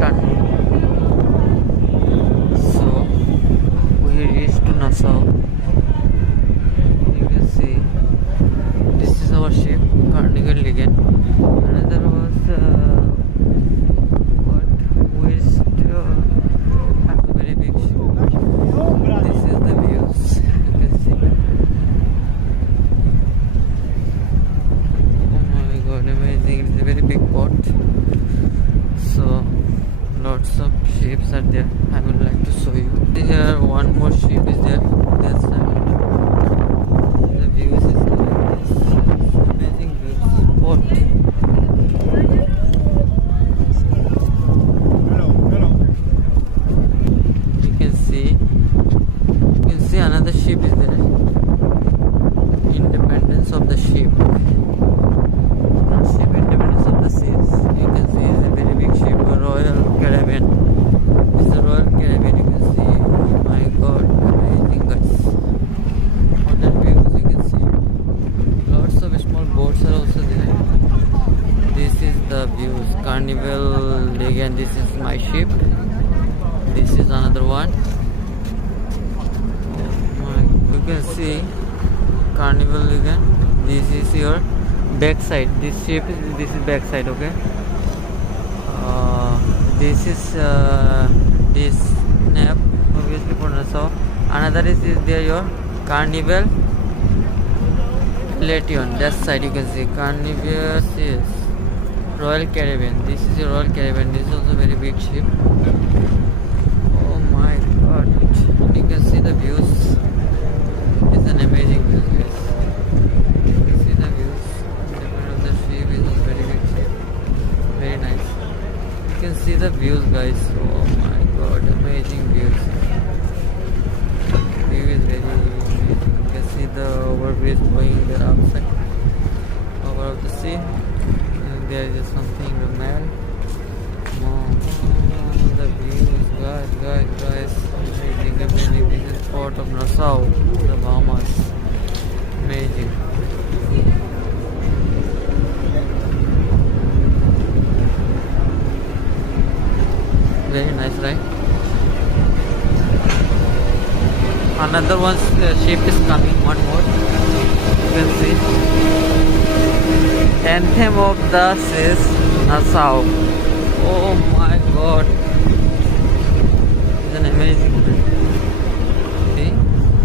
ton. So we reached to Naasaw. You can see this is our ship, Carnival again. Another was what we still have a very big ship. This is the views. You can see. Oh my god, amazing! It's a very big port. So lots of ships are there. I would like to show you. Here one more ship is there. That side. The views is like this. Amazing views. Port. You can see another ship is there. Independence of the ship. Not ship, Independence of the Seas. You can see it's a very big ship, a Royal Caribbean. It's a Royal Caribbean. You can see. Oh my god, amazing guys. Other views you can see. Lots of small boats are also there. This is the views. Carnival again. This is my ship. This is another one. You can see Carnival again. This is your backside. This ship this is backside. Okay. This is this snap obviously for Naasaw. Another is there your Carnival Lation. That side you can see Carnival is Royal Caribbean. This is your Royal Caribbean. This is also very big ship. Oh my god! You can see the views. It's an amazing views, guys. You can see the views. The front of the ship is a very big ship. Very nice. You can see the views, guys. Oh my god, amazing views. View is very amazing. You can see the overbridge going there outside. Over of the sea. And there is something the man. Oh, the views, guys. Amazing. This is port of Naasaw, the Bhamas. Amazing. Very nice, right? Another one ship is coming. One more. You can see. Anthem of the Seas, Naasaw. Oh my god. It's an amazing. See?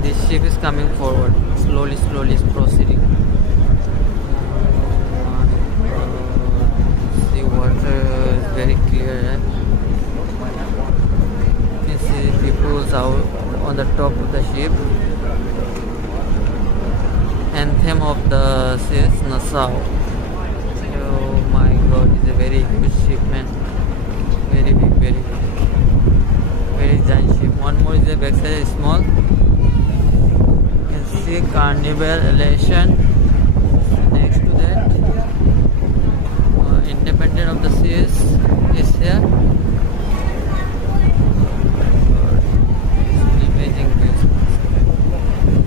This ship is coming forward. Slowly it's proceeding. The water is very clear, right? You can see people out on the top of the ship. Anthem of the Seas, Naasaw. Oh my god, it's a very huge ship, man. Very big, very giant ship. One more is the backside, is small. You can see Carnival Elation. Next to that, Independent of the Seas is here. Amazing views.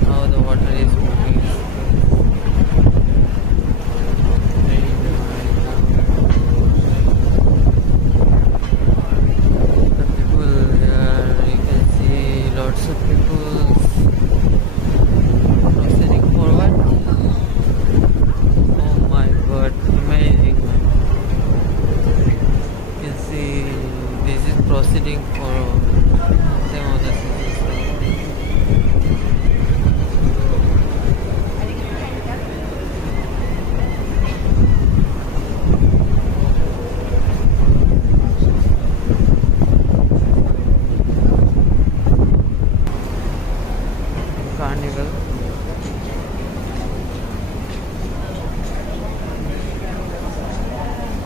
How the water is moving. The people here, you can see lots of people proceeding forward. Oh my god, amazing. You can see this is proceeding for some of the cities. Carnival.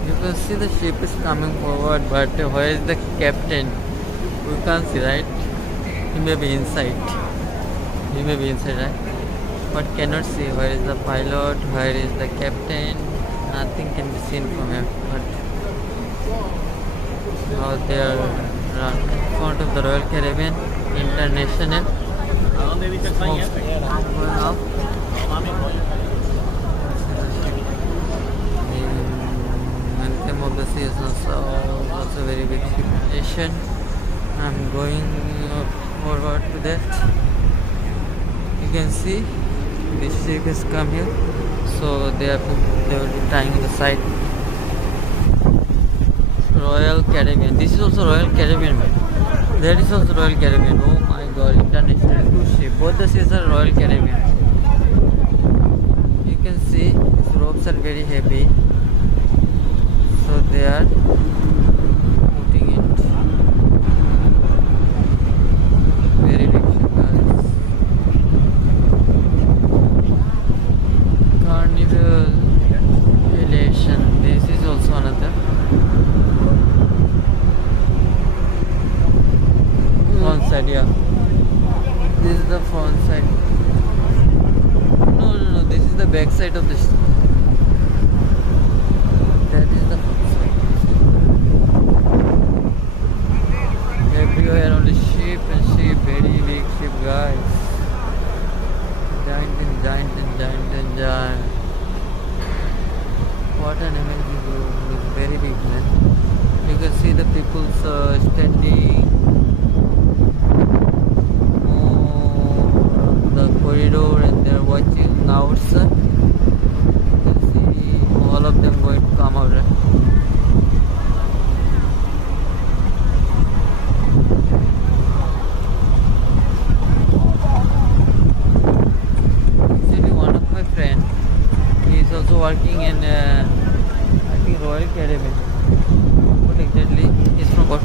You can see the ship is coming forward, but where is the captain? We can't see, right? He may be inside. Right? But cannot see where is the pilot, where is the captain. Nothing can be seen from here. But now they are in front of the Royal Caribbean International. Going up. Anthem of the Seas, Naasaw. also very big ship station. I'm going forward to that. You can see this ship has come here, so they will be tying on the side. Royal Caribbean. This is also Royal Caribbean, man. That is also Royal Caribbean. Oh my God! International cruise ship. Both the ships are Royal Caribbean. You can see these ropes are very heavy, so they are putting it. Very big ship, guys. Carnival elevation. This is also another. Front side, yeah. This is the front side. No. This is the back side of this. That is the front side. Everywhere only ship and ship. Very big ship, guys. Giant. What an amazing view. It's very big, man. You can see the people standing the corridor and they're watching outside. You can see all of them going to come out, right? Actually, one of my friends, he is also working in I think Royal Caribbean. What exactly? He's from what?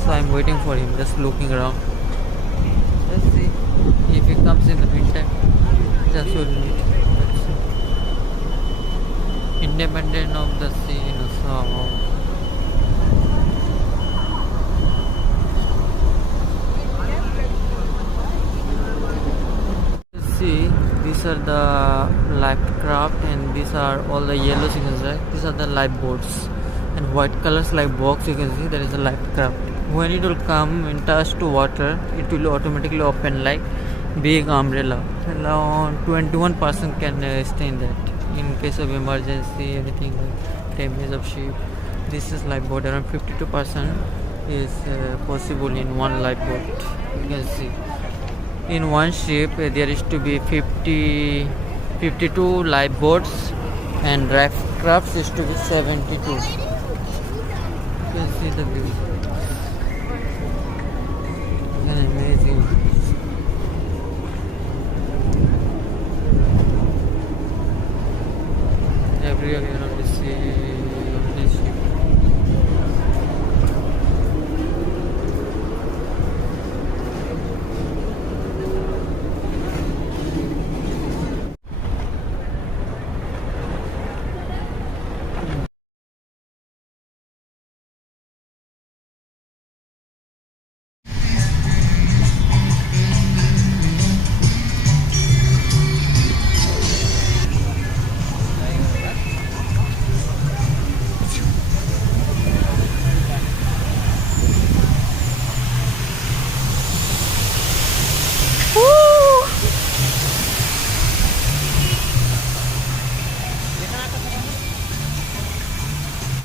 So I'm waiting for him, just looking around. Let's see if he comes in the meantime. Just will meet. Independent of the sea, Naasaw. See, these are the life craft and these are all the yellow signals, right? These are the lifeboats and white colors like box. You can see there is a life craft. When it will come in touch to water, it will automatically open like big umbrella. Around 21 person can stay in that in case of emergency, anything like damage of ship. This is lifeboat. Around 52% is possible in one lifeboat. You can see in one ship there is to be 52 lifeboats and life crafts is to be 72. You can see the view.